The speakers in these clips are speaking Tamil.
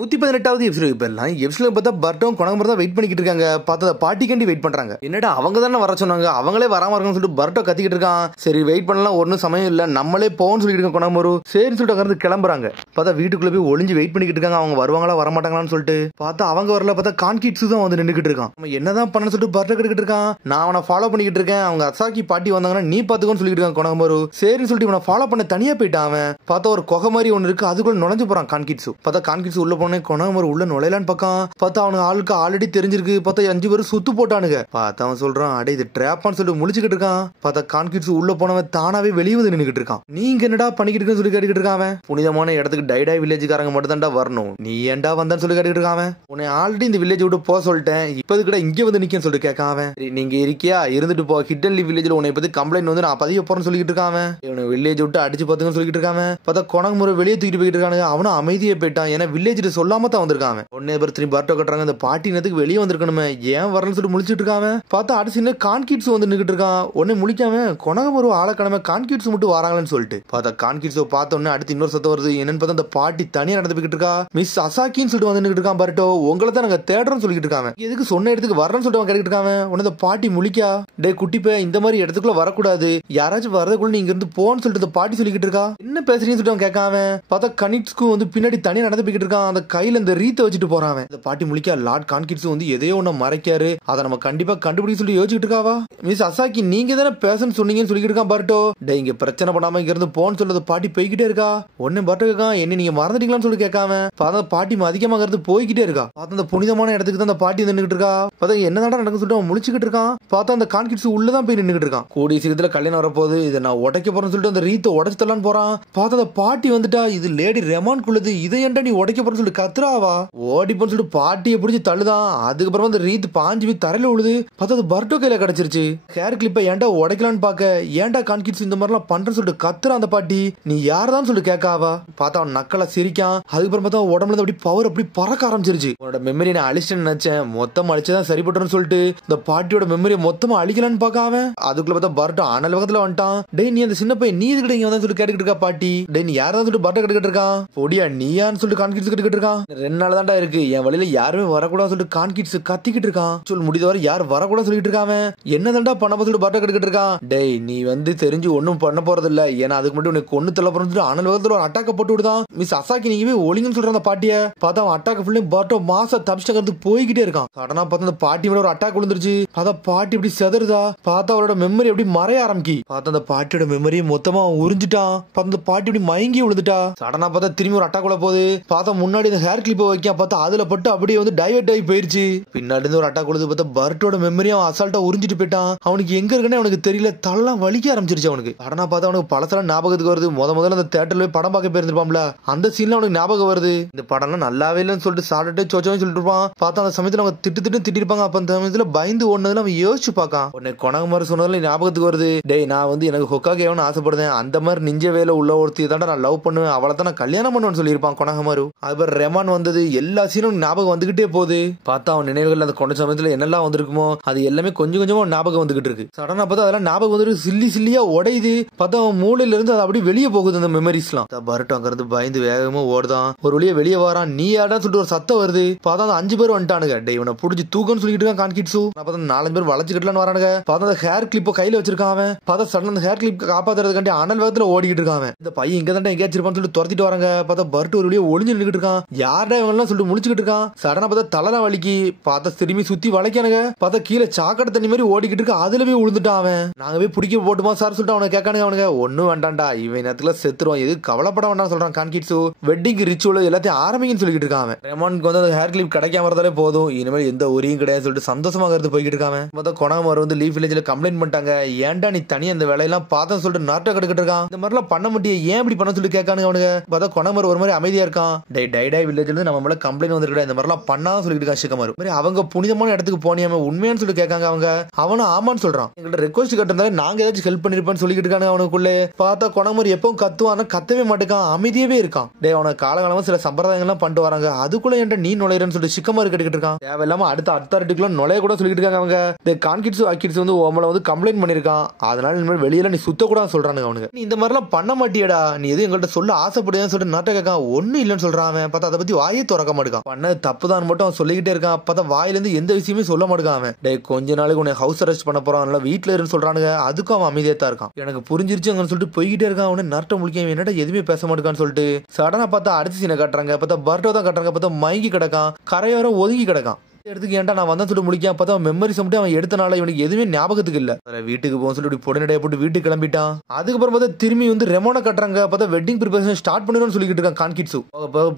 118வது எபிசோட் பேர்லாம் எபிசோட் பார்த்தா பர்ட்டும் குணமரம் தான் வெயிட் பண்ணிக்கிட்டு இருக்காங்க. பார்த்தா பாட்டிக்காண்டி வெயிட் பண்றாங்க. என்னடா அவங்க தானே வர சொன்னாங்க, அவங்களே வராம இருக்குன்னு சொல்லிட்டு பர்ட்டோ கத்திக்கிட்டு இருக்கான். சரி வெயிட் பண்ணலாம், ஒன்னும் சமயம் இல்ல, நம்மளே போன்னு சொல்லிட்டு இருக்கோம் குணமரு. சரின்னு சொல்லிட்டு அங்கிருந்து கிளம்புறாங்க. பார்த்தா வீட்டுக்குள்ள போய் ஒளிஞ்சு வெயிட் பண்ணிக்கிட்டு இருக்காங்க. அவங்க வருவாங்களா வரமாட்டாங்களான்னு சொல்லிட்டு. பார்த்தா அவங்க வரல. பார்த்தா கான்கிட்ஸு தான் வந்து நின்றுகிட்டு இருக்கான். அவன் என்னதான் பண்ண சொல்லிட்டு பர்ட்டோ கிட்ட இருக்கான். நான் அவனை ஃபாலோ பண்ணிக்கிட்டு இருக்கேன். அவங்க அசாக்கி பாட்டி வந்தாங்கன்னா நீ பாத்துக்கோன்னு சொல்லிட்டு இருக்கான் குணமரு. சரின்னு சொல்லிட்டு இவனை ஃபாலோ பண்ண தனியா போயிட்டான். அவன் பார்த்தா ஒரு கொகை மாதிரி ஒன்னு இருக்கு, அதுக்குள்ள நுழைஞ்சு போறான் கான்கிட்ஸு. பார்த்தா கான்கிட்ஸ் உள்ள போனே குணமரு உள்ள நுழையலான்னு பக்கம். பார்த்தா அவனுக்கு ஆளுக்கு ஆல்ரெடி தெரிஞ்சிருக்கு. பார்த்தா 5 பேரும் சுத்து போட்டானுங்க. பார்த்தா அவன் சொல்றான், அடே இது ட்ராப்பான்னு சொல்லிட்டு முழிச்சுக்கிட்டு இருக்கான். பார்த்தா கான்கிட்ஸ் உள்ள போனவன் தானாவே வெளியே வந்து நின்னுகிட்டு இருக்கான். நீங்க என்னடா பண்ணிக்கிட்டு இருக்குன்னு சொல்லி கேட்டுக்கிட்டு இருக்கான். அவன் புனிதமான இடத்துக்கு டைடா வில்லேஜ்காரங்க மட்டும் தான்டா வரணும், நீ ஏன்டா வந்தான்னு சொல்லி கேட்டுக்கிட்டு இருக்கான். உன்னை ஆல்ரெடி இந்த வில்லேஜ் விட்டு போக சொல்லிட்டேன், இப்போது கூட இங்க வந்து நிக்கன்னு சொல்லிட்டு கேட்கான். நீங்க இருக்கியா இருந்துட்டு போ, ஹிட்டன் வில்லேஜ்ல உன்னை பத்தி கம்ப்ளைண்ட் வந்து நான் பதிவு போறேன்னு சொல்லிட்டு இருக்கான். இவனை வில்லேஜ் விட்டு அடிச்சு பாத்துங்கன்னு சொல்லிட்டு இருக்கான். பார்த்தா குணமுறை வெளியே தூக்கிட்டு போயிட்டு இருக்கானுங்க. அவனும் அமைதியே போயிட்டான். ஏன்னா வில்லேஜ் சொல்லாம தான் வந்திருக்கான். ஒன்னே பேர் திரும்பி பர்ட்டோ கட்டுறாங்க. இந்த பாட்டி நேரத்துக்கு வெளியே வந்திருக்கணுமே, ஏன் வரலன்னு சொல்லிட்டு முழிச்சிட்டு இருக்காங்க. பார்த்தா அடுத்து கான்கிட்ஸ் வந்து நின்னுட்டு இருக்கான். உடனே முழிக்காம குணமுறை ஆளக்கிழமை கான்கிட்ஸ் மட்டும் வராங்கன்னு சொல்லிட்டு. பார்த்தா கான்கிட்ஸ் பார்த்த உடனே அடுத்து இன்னொரு சத்தம் வருது. என்னன்னு பார்த்தா அந்த பாட்டி தனியா நடந்துக்கிட்டு இருக்கா. மிஸ் அசாக்கின்னு சொல்லிட்டு வந்து நின்னுட்டு இருக்கான். பர்ட்டோ உங்களை தான் நாங்க தேடுறோம்னு சொல்லிட்டு இருக்காங்க. எதுக்கு சொன்ன இடத்துக்கு வரணும்னு சொல்லிட்டு கேட்டுட்டு இருக்காங்க. உடனே இந்த பாட்டி முழிக்கா, டே குட்டிப்ப இந்த மாதிரி இடத்துக்குள்ள வரக்கூடாது, யாராச்சும் வரதுக்குள்ள நீங்க இருந்து போன்னு சொல்லிட்டு இந்த பாட்டி சொல்லிக்கிட்டு இருக்கா. என்ன பேசுறீங்கன்னு சொல்லிட்டு கேட்காம. பார்த்தா கனிட்ஸ்க்கும் வந்து பின்னாடி தனியா நடந்து போய்கிட்டு இருக்கான். அந்த கையில இந்த ரீத்தை வச்சுட்டு போறான். இந்த பாட்டி முழிக்கா, லார்ட் கான்கிட்ஸ் வந்து எதையோ ஒண்ணு மறைக்காரு, அதை நம்ம கண்டிப்பா கண்டுபிடிக்க சொல்லி யோசிச்சுட்டு இருக்காவா. மிஸ் அசாக்கி நீங்க தானே பேசன்னு சொன்னீங்கன்னு சொல்லிட்டு இருக்கான் பர்ட்டோ. டே இங்க பிரச்சனை பண்ணாம இங்க இருந்து போன்னு சொல்றது பாட்டி போய்கிட்டே இருக்கா. உடனே பர்ட்டோ கேட்கான், என்ன நீங்க மறந்துட்டீங்களான்னு சொல்லி கேட்காம. பார்த்தா பாட்டி அதிகமாக இருந்து போய்கிட்டே இருக்கா. பார்த்தா அந்த புனிதமான இடத்துக்கு தான் அந்த பாட்டி நின்றுட்டு இருக்கா. பார்த்தா என்னதான் நடக்க சொல்லிட்டு அவன் முழிச்சுக்கிட்டு இருக்கான். பார்த்தா அந்த கான்கிட்ஸ் உள்ளதான் போய் நின்றுட்டு இருக்கான். கூடிய சீக்கிரத்துல கல்யாணம் வரப்போகுது, இதை நான் உடைக்க போறேன்னு சொல்லிட்டு அந்த ரீத்தை உடைச்சு தரலான்னு போறான். பார்த்தா அந்த பாட்டி வந்துட்டா, இது லேடி ரெமான் குள்ளது, இதை ஏன்டா நீ உடைக்க போறன்னு சொல்லிட்டு கத்துறாவா. ஓடிப்போன்னு சொல்லிட்டு பாட்டியை பிடிச்சி தள்ளுதான். அதுக்கப்புறமா அந்த ரீத் பாஞ்சு போய் தரையில விழுது. பார்த்தா அது பர்ட்டோ கையில கிடைச்சிருச்சு. ஹேர் கிளிப்பை ஏன்டா உடைக்கலான்னு பாக்க, ஏன்டா கான்கிட்ஸ் இந்த மாதிரிலாம் பண்றேன்னு சொல்லிட்டு கத்துறான். அந்த பாட்டி நீ யாரதான் சொல்லிட்டு கேட்காவா. பார்த்தா அவன் நக்கலா சிரிக்கான். அதுக்கப்புறம் பார்த்தா உடம்புல அப்படி பவர் அப்படி பறக்க ஆரம்பிச்சிருச்சு. உன்னோட மெமரி நான் அழிச்சேன்னு நினைச்சேன், மொத்தம் அழிச்சதான் சரிபட்டுன்னு சொல்லிட்டு இந்த பாட்டியோட மெமரியை மொத்தமா அழிக்கலான்னு பாக்காம. அதுக்குள்ள பார்த்தா பர்ட்டோ அனல் வகத்துல வந்துட்டான். டே நீ அந்த சின்ன பையன் நீ இதுக்கிட்ட இங்க வந்து சொல்லிட்டு கேட்டுக்கிட்டு இருக்கா பாட்டி. டே நீ யாரதான் சொல்லிட்டு பர்ட்டோ கேட்டுக்கிட்டு இருக்கான். பொடியா நீயான்னு சொல்லிட்டு கான்கிட்ஸ் கேட்டுக்கிட்டு இருக்கான். 2 நாள் தான்டா இருக்கு, என் வழியில யாருமே வரக்கூடாது சொல்லிட்டு கான்கிட்ஸ் கத்திக்கிட்டு இருக்கான். சொல்லி முடிந்தவரை யார் வரக்கூடாது சொல்லிட்டு இருக்காம. என்ன தாண்டா பண்ண சொல்லிட்டு பர்ட்டோ கேட்டுக்கிட்டு இருக்கான். டேய் நீ வந்து தெரிஞ்சு ஒன்னும் பண்ண போறது இல்ல, ஏன்னா அதுக்கு மட்டும் உனக்கு கொண்டு தள்ள போறது. அனல் வகத்துல ஒரு அட்டாக்க போட்டு விடுதான். மிஸ் அசாக்கி நீங்க போய் ஒளிங்கன்னு சொல்ற அந்த பாட்டிய. பார்த்தா அவன் அட்டாக்க ஃபுல்லையும் பர்ட்டோ மாச தப்பிச்சுட்டு போய்கிட்டே இருக்கான். சடனா பார்த்தா அந்த பாட்டி மேல ஒரு அட்டாக் விழுந்துருச்சு. பார்த்தா பாட்டி இப்படி செதறுதா. பார்த்தா அவரோட மெமரி எப்படி மறைய ஆரம்பிக்கி. பார்த்தா அந்த பாட்டியோட மெமரியை மொத்தமா உறிஞ்சிட்டான். பார்த்தா அந்த பாட்டி இப்படி மயங்கி விழுந்துட்டா. சடனா பார்த்தா திரும்பி ஒரு அட்டாக் உள்ள போகுது. பார்த்தா முன்னாடி இந்த ஹேர் கிளிப்பை வைக்க பார்த்தா அதுல பட்டு அப்படியே வந்து டைவர்ட் ஆகி போயிருச்சு. பின்னாடி இருந்து ஒரு அட்டாக் விழுது. பார்த்தா பர்ட்டோட மெமரியும் அவன் அசால்ட்டா உறிஞ்சிட்டு போயிட்டான். அவனுக்கு எங்க இருக்குன்னு அவனுக்கு தெரியல, தல்லாம் வலிக்க ஆரம்பிச்சிருச்சு அவனுக்கு. சடனா பார்த்தா அவனுக்கு பழசெல்லாம் ஞாபகத்துக்கு வருது. முதல்ல அந்த தியேட்டர்ல போய் படம் பார்க்க போயிருந்திருப்பான்ல, அந்த சீன்ல அவனுக்கு ஞாபகம் வருது. இந்த படம்லாம் நல்லாவே இல்லைன்னு சொல்லிட்டு சாப்பிட்டு சோச்சோன்னு சொல்லிட்டு இருப்பான். பார்த்தா அந்த சமயத்துல அவங்க திட்டிருப்பாங்க. அப்ப அந்த சமயத்துல பயந்து ஓடுனதுல அவன் யோசிச்சு பார்க்கான். உன்னை கொணகுமாரி சொன்னதுல ஞாபகத்துக்கு வருது. டேய் நான் வந்து எனக்கு ஹொக்காகேவன்னு ஆசைப்படுறேன், அந்த மாதிரி நிஞ்ச வேலை உள்ள ஒருத்தி தாண்டா நான் லவ் பண்ணுவேன், அவளை தான் நான் கல்யாணம் பண்ணுவேன்னு சொல்லியிருப்பான் கொணகுமாரு. அதுக்கப்புறம் ரெமான் வந்தது, எல்லா சீனும் ஞாபகம் வந்துகிட்டே போகுது. பார்த்தா அவன் நினைவுகள் அந்த கொண்ட சமயத்துல என்னெல்லாம் வந்திருக்குமோ அது எல்லாமே கொஞ்சம் கொஞ்சமா ஞாபகம் வந்துகிட்டு இருக்கு. சடனா பார்த்தா அதெல்லாம் ஞாபகம் வந்துட்டு சில்லியா உடையுது. பார்த்தா அவன் மூளையில இருந்து அது அப்படியே வெளியே போகுது அந்த மெமரிஸ்லாம். பர்ட்டோ அங்க இருந்து பயந்து வேகமா ஓடுதான். ஒரு வழியா வெளியே வரான். நீ யாரா சொல்லிட்டு ஒரு சத்தம் வருது. பார்த்தா அந்த 5 பேர் வந்துட்டானுங்க. டே இவனை புடிச்சு தூக்கன்னு சொல்லிட்டு இருக்கான் கான்கிட்ஸு. பார்த்தா 4 பேர் வளைச்சுக்கிட்டுலாம் வரானுங்க. பார்த்தா அந்த ஹேர் கிளிப்பை கையில வச்சிருக்கான் அவன். பார்த்தா சடனா அந்த ஹேர் கிளிப் காப்பாத்துறதுக்காண்டி அனல் வேகத்துல ஓடிக்கிட்டு இருக்கான். இந்த பையன் இங்க தான் எங்கேயாச்சும் இருப்பான்னு சொல்லிட்டு துரத்திட்டு வராங்க. பார்த்தா பர்ட்டோ ஒரு வழியா ஒளிஞ்சு நின்னுட்டு இருக்கான். யாரா இவங்க சொல்லிட்டு முழிச்சுக்கிட்டு இருக்கான். சடனா பார்த்தா தலைலாம் வலிக்கு. பார்த்தா திரும்பி சுத்தி வளைக்கானுங்க. பார்த்தா கீழே சாக்கடை தண்ணி மாதிரி ஓடிக்கிட்டு இருக்கு. அதுல போய் விழுந்துட்டான் அவன். நாங்க போய் பிடிக்க போட்டுமா சார் சொல்லிட்டு அவனை கேட்கானுங்க. அவனுங்க ஒன்னும் வேண்டாண்டா, இவன் நேரத்துல செத்துருவான், எது கவலைப்பட வேண்டாம் சொல்றான் கான்கிட்ஸு. வெட்டிங் ரிச்சுவல் எல்லாத்தையும் ஆரம்பிங்கன்னு சொல்லிட்டு இருக்கான். ரெமானுக்கு வந்து அந்த ஹேர் கிளிப் கிடைக்காம இருந்தாலே போதும், இனிமேல் எந்த உரியும் கிடையாது சொல்லிட்டு சந்தோஷமாக இருந்து போய்கிட்டு இருக்காங்க. பார்த்தா கொணகுமார் வந்து லீஃப் வில்லேஜ்ல கம்ப்ளைண்ட் பண்ணிட்டாங்க. ஏன்டா நீ தனியா இந்த வேலையெல்லாம் பார்த்தா சொல்லிட்டு நாட்டை கட்டுக்கிட்டு இருக்கான். இந்த மாதிரிலாம் பண்ண முடியும், ஏன் இப்படி பண்ண சொல்லி கேட்கானுங்க அவனுங்க. பார்த்தா கொணகுமார் ஒரு மாதிரி அமைதியா இருக்கான். டைடா வில்லேஜ்ல இருந்து நம்ம மேல கம்ப்ளைண்ட் வந்துருக்கா, இந்த மாதிரிலாம் பண்ணா சொல்லிட்டு இருக்கான் ஷிகமாரு. மாதிரி அவங்க புனிதமான இடத்துக்கு போனியாம உண்மையானு சொல்லி கேட்காங்க அவங்க. அவனும் ஆமான்னு சொல்றான். எங்கள்ட்ட ரெக்வஸ்ட் கட்டிருந்தாலே நாங்க ஏதாச்சும் ஹெல்ப் பண்ணிருப்பேன்னு சொல்லிட்டு இருக்காங்க அவனுக்குள்ளே. பார்த்தா கொணகுமார் எப்பவும் கத்துவான், கத்தவே மாட்டேக்கான், அமைதியாவே இருக்கான். டே அவனை காலகாலமா சில சம்பிரதாயங்கள்லாம் பண்ணிட்டு வராங்க, அதுக்குள்ள என்கிட்ட நீ நுழையிறன்னு சொல்லிட்டு ஷிகமாரு கேட்டுக்கிட்டு இருக்கான். தேவையில்லாம அடுத்த அத்தாரிட்டிக்குள்ள நுழைய கூட சொல்லிட்டு இருக்காங்க அவங்க. இந்த கான்கிட்ஸு அக்கிட்ஸ் வந்து உங்களை வந்து கம்ப்ளைண்ட் பண்ணிருக்கான், அதனால இனிமேல் வெளியில நீ சுத்த கூட சொல்றானுங்க அவனுக்கு. நீ இந்த மாதிரிலாம் பண்ண மாட்டியடா, நீ எதுவும் எங்கள்கிட்ட சொல்ல ஆசைப்படுதுன்னு சொல்லிட்டு நாட்டை கேட்கான். ஒன்னும் இல்லைன்னு சொல்றான் அவன். பார்த்தா அதை பத்தி வாயே திறக்க மாட்டான். பண்ண தப்புதான் மட்டும் அவன் சொல்லிக்கிட்டே இருக்கான். பார்த்தா வாயில இருந்து எந்த விஷயமே சொல்ல மாட்டான். அவன் டே கொஞ்ச நாளைக்கு உன்னை ஹவுஸ் அரெஸ்ட் பண்ண போறான், அதனால வீட்டுல இருந்து சொல்றானுங்க. அதுக்கும் அவன் அமைதியா தான் இருக்கான். எனக்கு புரிஞ்சிருச்சுங்கன்னு சொல்லிட்டு போய்கிட்டே இருக்கான். அவனை நரட்ட முழிக்க என்னடா எதுவுமே பேச மாட்டான்னு சொல்லிட்டு சடனா பார்த்தா அடுத்த சீனை காட்டுறாங்க. பார்த்தா பர்ட்டோ தான் காட்டுறாங்க. பார்த்தா மயங்கி கிடக்கான், கரையோரம் ஒதுங்கி கிடக்கான். எடுத்துக்கு ஏன்டா நான் வந்தா சொல்லி முடிக்காம பார்த்தா மெமரிஸ் மட்டும் அவன் எடுத்தனால இவனுக்கு எதுவுமே ஞாபகத்துக்கு இல்ல. வீட்டுக்கு போக சொல்லி பொடனடைய போட்டு வீட்டுக்கு கிளம்பிட்டான். அதுக்கப்புறம் பார்த்தா திரும்பி வந்து ரெமோனை கட்டுறாங்க. பார்த்தா வெட்டிங் ப்ரிப்பரேஷன் ஸ்டார்ட் பண்ணிடும்னு சொல்லிட்டு இருக்கான் கான்கிட்ஸு.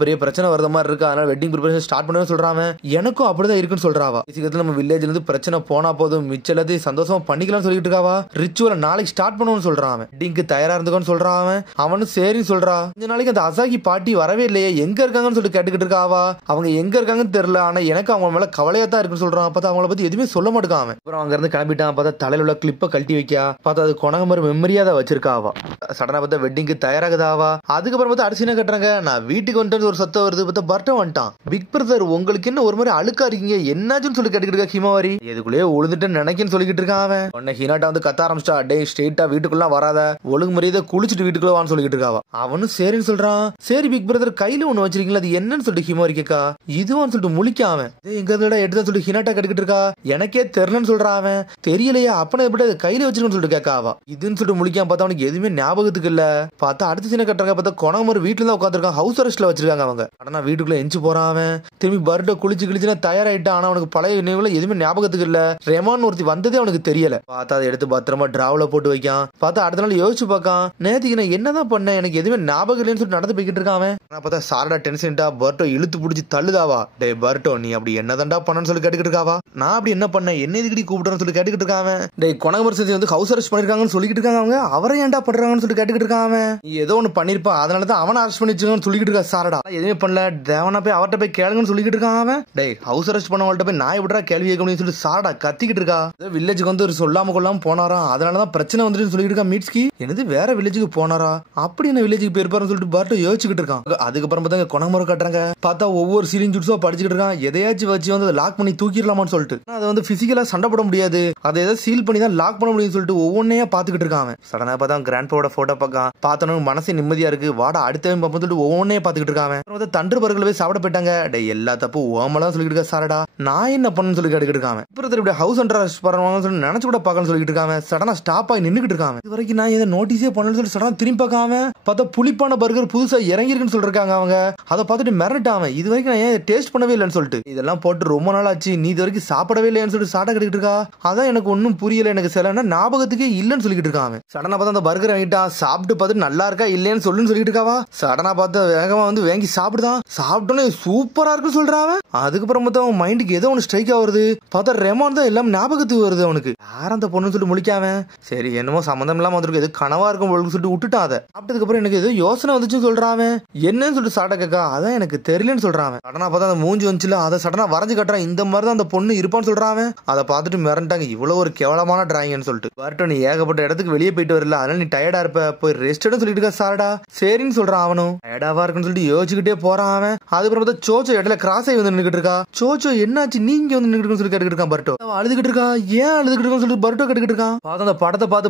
பெரிய பிரச்சனை வரத மாதிரி இருக்கு, அதனால வெட்டிங் ப்ரிப்பரேஷன் ஸ்டார்ட் பண்ணுன்னு சொல்றான். எனக்கும் அப்படிதான் இருக்குன்னு சொல்றாவா. சீக்கிரத்துல நம்ம வில்லேஜ்ல இருந்து பிரச்சனை போனா போதும், மிச்ச எல்லாத்தையும் சந்தோஷமா பண்ணிக்கலாம்னு சொல்லிட்டு இருக்காவா. ரிச்சுவலை நாளைக்கு ஸ்டார்ட் பண்ணுவோம்னு சொல்றான். வெட்டிங்க்கு தயாரா இருந்துக்கோன்னு சொல்றான். அவனும் சரின்னு சொல்றா. கொஞ்ச நாளைக்கு அந்த அசாகி பாட்டி வரவே இல்லையே, எங்க இருக்காங்கன்னு சொல்லிட்டு கேட்டுக்கிட்டு இருக்காவா. அவங்க எங்க இருக்காங்கன்னு தெரியல, ஆனா எனக்கு அவங்க மேல கவலையா தான் இருக்குன்னு சொல்றான். பார்த்தா அவங்கள பத்தி எதுவுமே சொல்ல மாட்டான். அப்புறம் அங்க இருந்து கிளம்பிட்டான். பார்த்தா தலையில உள்ள கிளிப்பை கழட்டி வைக்கா. பார்த்தா அது கொணகமர் மெமரியா தான் வச்சிருக்காவா. சடனா பார்த்தா வெட்டிங்க்கு தயாராகுதாவா. அதுக்கப்புறம் பார்த்தா அரிசினா கட்டுறாங்க. நான் வீட்டுக்கு வந்துட்டு ஒரு சத்தம் வருது. பார்த்தா பர்ட்டோ வந்துட்டான். பிக் பிரதர் உங்களுக்கு என்ன ஒரு மாதிரி அழுக்கா இருக்கீங்க, என்னாச்சுன்னு சொல்லி கேட்டுக்கிட்டு இருக்கா ஹிமாவாரி. எதுக்குள்ளேயே உழுந்துட்டு நினைக்கன்னு சொல்லிக்கிட்டு இருக்கான். அவன் உடனே ஹினாட்டா வந்து கத்த ஆரம்பிச்சிட்டா. டே ஸ்ட்ரெயிட்டா வீட்டுக்குள்ள வராத, ஒழுங்கு முறையதை குளிச்சுட்டு வீட்டுக்குள்ள வான்னு சொல்லிட்டு இருக்காவா. அவனும் சரின்னு சொல்றான். சரி பிக் பிரதர் கையில ஒண்ணு வச்சிருக்கீங்களா, அது என்னன்னு சொல்லிட்டு ஹிமாவாரி கேக்கா. இதுவான்னு சொல்லிட்டு முழிக்காம எங்க எடுத்து சொல்லி ஹினாட்டா கட்டுக்கிட்டு இருக்கா. எனக்கே தெரியலன்னு சொல்றான். அவன் தெரியலையா அப்பன எப்படி கையில வச்சிருக்கன்னு சொல்லிட்டு கேட்காவா. இதுன்னு சொல்லிட்டு முழிக்காம பார்த்தா அவனுக்கு எதுவுமே ஞாபகத்துக்கு இல்ல. பார்த்தா அடுத்த சீனை கட்டுறாங்க. பார்த்தா கொணகமர் வீட்டுல தான் உட்காந்துருக்கான். ஹவுஸ் அரெஸ்ட்ல வச்சிருக்காங்க அவங்க. ஆனா வீட்டுக்குள்ள எஞ்சி போறான். அவன் திரும்பி பர்ட்டோ குளிச்சு கிழிச்சுனா தயாராயிட்டான். ஆனா அவனுக்கு பழைய நினைவுல எதுவுமே ஞாபகத்துக்கு இல்ல. ரெமான் ஒருத்தி வந்ததே அவனுக்கு தெரியல. பார்த்தா அதை எடுத்து பத்திரமா டிராவல போட்டு வைக்கான். பார்த்தா அடுத்த நாள் யோசிச்சு பார்க்கான். நேத்துக்கு நான் என்னதான் பண்ணேன், எனக்கு எதுவுமே ஞாபகம் இல்லைன்னு சொல்லிட்டு நடந்து போய்கிட்டு இருக்கான். பார்த்தா சாரடா டென்ஷன்டா பர்ட்டோ இழுத்து பிடிச்சி தள்ளுதாவா. டே பர்ட்டோ நீ அப்படி என்னதான்டா பண்ணன்னு சொல்லி கேட்டுக்கிட்டு இருக்காவா. நான் அப்படி என்ன பண்ணேன், என்ன இதுக்கடி கூப்பிடுறேன்னு சொல்லி கேட்டுக்கிட்டு இருக்கான். டேய் கொணகமர் செஞ்சு வந்து ஹவுஸ் அரெஸ்ட் பண்ணிருக்காங்கன்னு சொல்லிட்டு இருக்காங்க அவங்க. அவரை ஏன்டா பண்றாங்கன்னு சொல்லி கேட்டுக்கிட்டு இருக்கான். நீ ஏதோ ஒன்னு பண்ணிருப்பா, அதனாலதான் அவனை அரெஸ்ட் பண்ணி வச்சுக்கன்னு சொல்லிட்டு இருக்கா. சாரடா எதுவுமே பண்ணல, தேவனா போய் அவர்கிட்ட போய் கேளுங்கன்னு சொல்லிட்டு இருக்கான். டேய் ஹவுஸ் அரெஸ்ட் பண்ணவங்கள்ட்ட போய் நான் எப்படா கேள்வி கேட்க முடியும்னு சொல்லி சாரடா கத்திக்கிட்டு இருக்கா. வில்லேஜுக்கு வந்து ஒரு சொல்லாம கொள்ளாம போனாரா, அதனாலதான் பிரச்சனை வந்துட்டு சொல்லிட்டு இருக்கா. மீட்ஸ்கி என்னது வேற வில்லேஜுக்கு போனாரா, அப்படி என்ன வில்லேஜுக்கு போயிருப்பாருன்னு சொல்லிட்டு பார்த்து யோசிச்சுக்கிட்டு இருக்கான். அதுக்கப்புறம் பார்த்தா கொணகமரம் கட்டுறாங்க. பார்த்தா ஒவ்வொரு சீலிங் ஜுட்ஸா படிச்சுக்கிட்டு இருக்கான். எதையாச்சும் வச்சு வந்து லாக் பண்ணி தூக்கிடலாமான்னு சொல்லிட்டு. அதை வந்து பிசிக்கலா சண்டை போட முடியாது, அதை ஏதாவது சீல் பண்ணி தான் லாக் பண்ண முடியும்னு சொல்லிட்டு ஒவ்வொன்னையா பாத்துக்கிட்டு இருக்கான். சடனா பார்த்தா கிராண்ட்பாவோட போட்டோ பார்க்கான். பார்த்தோன்னு மனசு நிம்மதியா இருக்கு, வாடா அடுத்த சொல்லிட்டு ஒவ்வொன்னே பாத்துக்கிட்டு இருக்கான். தண்டு பருகளை போய் சாப்பிட போயிட்டாங்க. எல்லா தப்பு ஓமலாம் சொல்லிட்டு இருக்கா. சாரடா நான் என்ன பண்ணு சொல்லி கேட்டுக்கிட்டு இருக்கான். இப்ப ஹவுஸ் அரெஸ்ட் பண்ணுவாங்கன்னு சொல்லி நினைச்சு கூட பார்க்கணும்னு சொல்லிட்டு இருக்கான். சடனா ஸ்டாப் ஆகி நின்னுக்கிட்டு இருக்கான். இது வரைக்கும் நான் எதை நோட்டீஸே பண்ணலன்னு சொல்லி சடனா திரும்பி பார்க்காம பார்த்தா புளிப்பான பர்கர் புதுசா இறங்கிருக்குன்னு சொல்லிருக்காங்க அவங்க. அதை பார்த்துட்டு மிரட்டாம இது வரைக்கும் நான் ஏன் டேஸ்ட் பண்ணவே இல்லைன்னு சொல்லிட்டு இதெல்லாம் போட்டு ரொம்ப நாள் ஆச்சு, நீ இது வரைக்கும் சாப்பிடவே இல்லைன்னு சொல்லிட்டு சாட்டை கட்டிட்டு இருக்கா. அதான் எனக்கு ஒன்னும் புரியல, எனக்கு சில ஞாபகத்துக்கே இல்லன்னு சொல்லிட்டு இருக்கான். சடனா பார்த்தா அந்த பர்கர் வாங்கிட்டா. சாப்பிட்டு பார்த்துட்டு நல்லா இருக்கா இல்லைன்னு சொல்லுன்னு சொல்லிட்டு இருக்காவா. சடனா பார்த்து வேகமா வந்து வாங்கி சாப்பிடுதான். சாப்பிட்டோன்னே சூப்பரா இருக்குன்னு சொல்றான். அதுக்கப்புறம் பார்த்தா அவன் மைண்டுக்கு ஏதோ ஒன்று ஸ்ட்ரைக் ஆகுது. பார்த்தா ரெமான் தான் எல்லாம் ஞாபகத்துக்கு வருது அவனுக்கு. யார் அந்த பொண்ணுன்னு சொல்லிட்டு முழிக்காம சரி என்னமோ சம்மந்தம் இல்லாம வந்துருக்கு, எது கனவா இருக்கும் சொல்லிட்டு விட்டுட்டான். அதை சாப்பிட்டதுக்கு அப்புறம் எனக்கு ஏதோ யோசனை வந்துச்சுன்னு சொல்றான். என்னன்னு சொல்லிட்டு சாட்டை கேட்கா. அதான் எனக்கு தெரியலன்னு சொல்றான். சடனா பார்த்தா அந்த மூஞ்சி வந்துச்சுல, அதை சடனா வரைஞ்சு கட்டுறான். இந்த மாதிரி தான் அந்த பொண்ணு இருப்பான்னு சொல்றான். அதை பார்த்துட்டு மிரண்டாங்க, இவ்வளவு ஒரு கேவலமான டிராயிங்னு சொல்லிட்டு. வரட்டும் நீ ஏகப்பட்ட இடத்துக்கு வெளியே போயிட்டு வரல, அதனால நீ டயர்டா இருப்ப, போய் ரெஸ்ட் எடுன்னு சொல்லிட்டு இருக்கா. சாரடா சரின்னு சொல்றான். அவனும் டயர்டாவா இருக்குன்னு சொல்லிட்டு யோசிச்சுக்கிட்டே போறான். அவன் அதுக்கப்புறம் பார்த்தா சோச்சோ இடத்துல கிராஸ் ஆகி வந்து நின்னுக்கிட்டு இருக்கா. சோச்சோ என்னாச்சு நீங்க வந்து நின்னுக்கிட்டு சொல்லி கேட்டுக்கிட்டு இருக்கான். பர்ட்டோ அழுதுகிட்டு இருக்கா. ஏன் அழுதுகிட்டு இருக்கான்னு சொல்லிட்டு பர்ட்டோ கேட்டுக்கிட்டு இருக்கான். பார்த்தா அந்த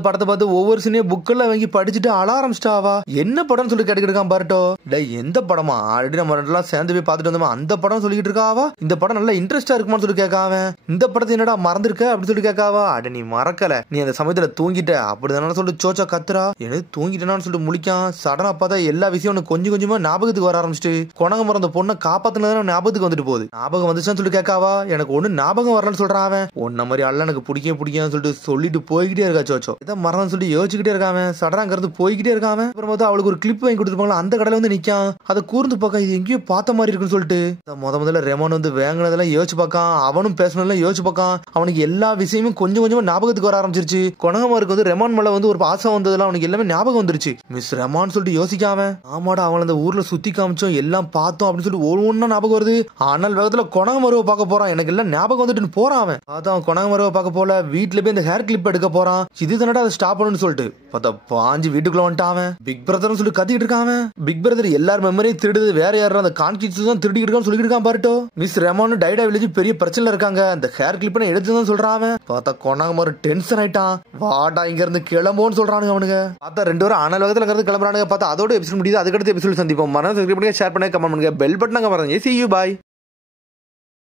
படத்தை பார்த்து ஒவ்வொரு சீனையும் புக்கெல்லாம் வாங்கி படிச்சுட்டு அழ ஆரம்பிச்சிட்டாவா. என்ன படம் சொல்லி கேட்டுக்கிட்டு இருக்கான். பர்ட்டோ டேய் எந்த படமா, ஆல்ரெடி நம்ம எல்லாம் சேர்ந்து போய் பார்த்துட்டு வந்தோமா அந்த படம் சொல்லிட்டு இருக்காவா. இந்த படம் நல்லா இன்ட்ரெஸ்டா இருக்குமான்னு சொல்லி கேட்காவ. இந்த படத்தை என்னடா மறந்துருக்க அப்படின்னு சொல்லி கேட்காவா. அட நீ மறக்கல, நீ அந்த சமயத்துல தூங்கிட்ட அப்படிதானு சொல்லிட்டு சோச்சா கத்துறா. எனக்கு தூங்கிட்டேன்னு சொல்லிட்டு முழிக்கான். சடனா பார்த்தா எல்லா விஷயம் கொஞ்சம் கொஞ்சமா ஞாபகத்துக்கு வர ஆரம்பிச்சிட்டு கொணகமரம் அந்த பொண்ணை காப்பாத்தினதான் ஞாபகத்துக்கு வந்துட்டு போகுது. ஞாபகம் வந்துச்சான்னு சொல்லி கேட்காவா. எனக்கு ஒண்ணு ஞாபகம் வரலன்னு சொல்றான். அவன் ஒன்ன மாதிரி அல்ல எனக்கு பிடிக்கான்னு சொல்லிட்டு போய்கிட்டே இருக்கா. சோச்சோ இதான் மரணம் சொல்லி யோசிச்சுக்கிட்டே இருக்காம சடனா அங்கிருந்து போய்கிட்டே இருக்காம. அப்புறம் பார்த்தா அவளுக்கு ஒரு கிளிப் வாங்கி கொடுத்துருப்பாங்களா, அந்த கடையில வந்து நிக்கான். அதை கூர்ந்து பார்க்க இது எங்கேயோ பார்த்த மாதிரி இருக்குன்னு சொல்லிட்டு முதல்ல ரெமோன் வந்து வாங்கினதெல்லாம் யோசிச்சு பார்க்கான். அவனும் பேசணும் யோசிச்சு பார்க்கான். அவனுக்கு எல்லா விஷயமும் கொஞ்சம் கொஞ்சமா ஞாபகத்துக்கு வர ஆரம்பிச்சிருச்சு. கொணகமருக்கு வந்து ரெமான் மேல வந்து ஒரு பாசம் வந்ததுல அவனுக்கு எல்லாமே ஞாபகம் வந்துருச்சு. மிஸ் ரெமான் சொல்லிட்டு யோசிக்காம ஆமாடா அவன் அந்த ஊர்ல சுத்தி காமிச்சோம் எல்லாம் பார்த்தோம் அப்படின்னு சொல்லி ஒவ்வொன்னா ஞாபகம் வருது. ஆனால் வேகத்துல கொணகமருவை பார்க்க போறான். எனக்கு எல்லாம் ஞாபகம் வந்துட்டு போறான். அவன் அதான் கொணகமருவை பார்க்க போல வீட்டுல போய் இந்த ஹேர் கிளிப் எடுக்க போறான். இது தானடா அதை ஸ்டாப் பண்ணணும்னு சொல்லிட்டு பார்த்தா பாஞ்சு வீட்டுக்குள்ள வந்துட்டான். பிக் பிரதர்னு சொல்லி கத்திட்டு இருக்கான். பிக் பிரதர் எல்லா எல்லாரும் மெமரியும் திருடுது வேற யாரும் அந்த கான்கிட்ஸ் தான் திருடிட்டு இருக்கான்னு சொல்லிட்டு இருக்கான் பர்ட்டோ. மிஸ் ரெமோன் டைடா வில்லேஜ் பெரிய பிரச்சனை இருக்காங்க, அந்த ஹேர் கிளிப் எடுத்து தான் சொல்றான். அவன் பார்த்தா கொண்டாங்க டென்ஷன் ஆயிட்டான். வாடா இங்க இருந்து கிளம்போன்னு சொல்றானுங்க அவனுங்க. பார்த்தா 2 பேரும் அனல் வேகத்துல இருந்து கிளம்புறானுங்க. பார்த்தா அதோட எபிசோட் முடியுது. அதுக்கடுத்து எபிசோட் சந்திப்போம். மறக்காம சப்ஸ்கிரைப் பண்ணுங்க, ஷேர் பண்ணுங்க, கமெண்ட் பண்ணுங்க, பெல் பட்டனை பாருங்க. See you, bye.